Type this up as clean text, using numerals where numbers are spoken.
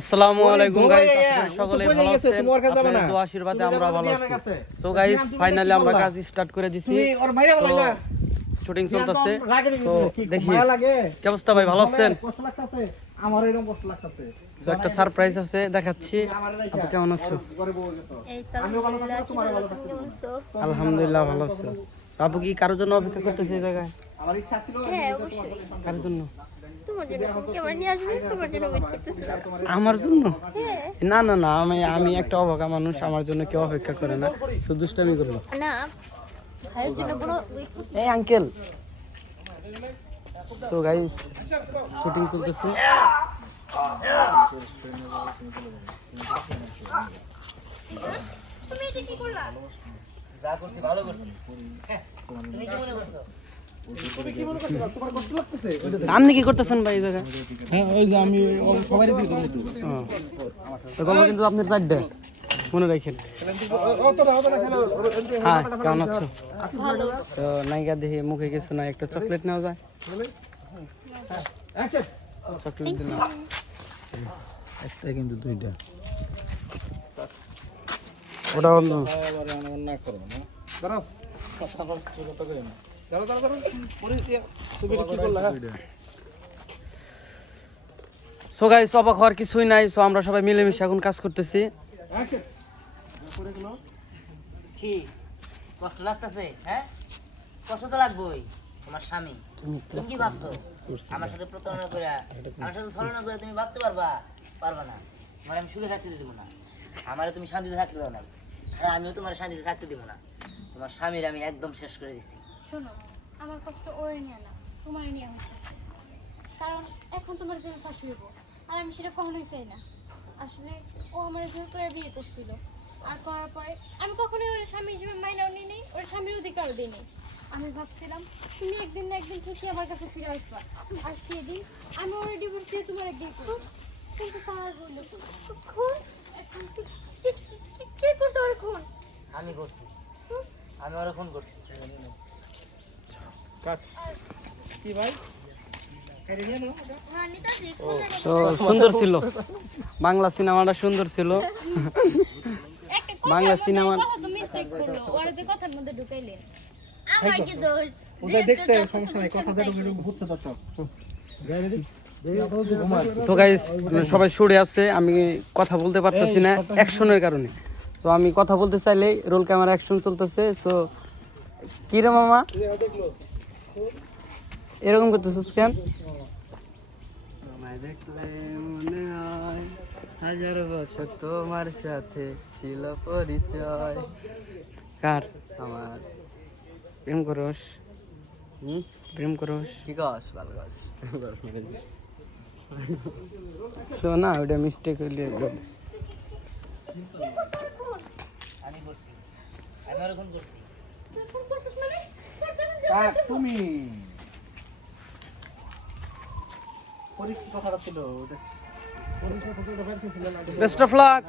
আসসালামু আলাইকুম গাইস, সকলে ভালো আছেন? আপনাদের দোয়া আশীর্বাদে আমরা ভালো আছি। সো গাইস, ফাইনালি আমরা কাজ স্টার্ট করে দিছি। শুটিং চলতেছে। তো দেখি কি অবস্থা ভাই, ভালো আছেন? আমার এরকম কষ্ট লাগতেছে। তো একটা সারপ্রাইজ আছে, দেখাচ্ছি। আপনি কেমন আছো? আলহামদুলিল্লাহ ভালো আছি। আপু কি কারোর জন্য অপেক্ষা করতেছে এই জায়গায়? আমার ইচ্ছা ছিল কারোর জন্য? তোমার জন্য তুমি আমার নিয়ে আসবে, তোমার জন্য ওয়েট করতেছিলাম। আমার জন্য? না না না, আমি একটা অভাগা মানুষ, আমার জন্য কেউ অপেক্ষা করে না, শুধু দুষ্টামি করলো। না, ভাইয়ের জন্য পুরো এই আঙ্কেল। সো গাইস, শুটিং চলতেছে। তুমি এটা কি করলা? যা করছি ভালো করছি। তুমি কি মনে করছো? তোমার কষ্ট লাগতেছে? আপনি কি করতেছেন ভাই এই জায়গায়? হ্যাঁ, ওই যে আমি সবারই দিয়ে করব তো গল্প কিন্তু আপনার চারটে মনে রাখেন। হ্যাঁ, কেমন আছো? ভালো। তো নায়িকা দেখি মুখে কিছু নাই, একটা চকলেট নেওয়া যায়? চকলেট দিলাম একটা, কিন্তু দুইটা। ওটা হলো না করো না, দাঁড়াও। সবটা কর, কত কই না, দাঁড়াও দাঁড়াও দাঁড়াও। তুমি কি করলা? সো গাইস, অবাক হওয়ার কিছুই নাই। সো আমরা সবাই মিলেমিশে এখন কাজ করতেছি। কি কষ্ট লাগতেছে? হ্যাঁ, কষ্ট তো লাগবেই। তোমার স্বামী, তুমি কি ভাবছো আমার সাথে প্রতারণা করে, আমার সাথে ছলনা করে তুমি বাঁচতে পারবা? পারবা না। তোমার আমি সুখে থাকতে দিব না, আমারে তুমি শান্তিতে থাকতে দাও নাই, আর আমিও তোমার শান্তিতে থাকতে দিব না। তোমার স্বামীর আমি একদম শেষ করে দিছি। শোনো, আমার কষ্ট ওরে নিয়ে না, তোমার নিয়ে হচ্ছে। কারণ এখন তোমার জন্য ফাঁসি হইব, আর আমি সেটা কখনোই চাই না। আসলে ও আমার জন্য করে বিয়ে করছিল, আর করার পরে আমি কখনোই ওর স্বামী হিসেবে মাইনাও নিই নেই, ওর স্বামীর অধিকারও দিই নেই। আমি ভাবছিলাম তুমি একদিন না একদিন ঠিকই আমার কাছে ফিরে আসবা, আর সেদিন আমি ওর ডিভোর্স দিয়ে তোমার বিয়ে করব। কিন্তু তার হইল খুন। এখন কে করতে ওর খুন? আমি করছি, আমি ওরা খুন করছি। কি ভাই? হ্যাঁ, নিতাছি। তো সুন্দর ছিল, বাংলা সিনেমাটা সুন্দর ছিল। বাংলা সিনেমা কথা তো মিস্টেক করলো, ওরা যে কথার মধ্যে ঢুকাইলেন। আমার কি দোষ? ওটা দেখছে, সমস্যা নাই, কথা যেটা হচ্ছে দর্শক। সো গাইস, সবাই শুড়ে আছে, আমি কথা বলতে পারতেছি না অ্যাকশনের কারণে। তো আমি কথা বলতে চাইলে রোল ক্যামেরা অ্যাকশন চলতেছে। সো কি রে মামা, এরকম করতেছিস কেন? আমায় দেখলে মনে হয় হাজার বছর তোমার সাথে ছিল পরিচয়। কার? আমার। প্রেম করস? প্রেম করস? কি কস? ভালো কস। তো না, ওটা মিস্টেক হইলে আমি করছি, আমি ওরা খুন করছি। তুই ফোন করছিস মানে? তুমি পরীক্ষা কথাটা ছিল ওটা, পরীক্ষা কথাটা বের করছিল না। Best of luck.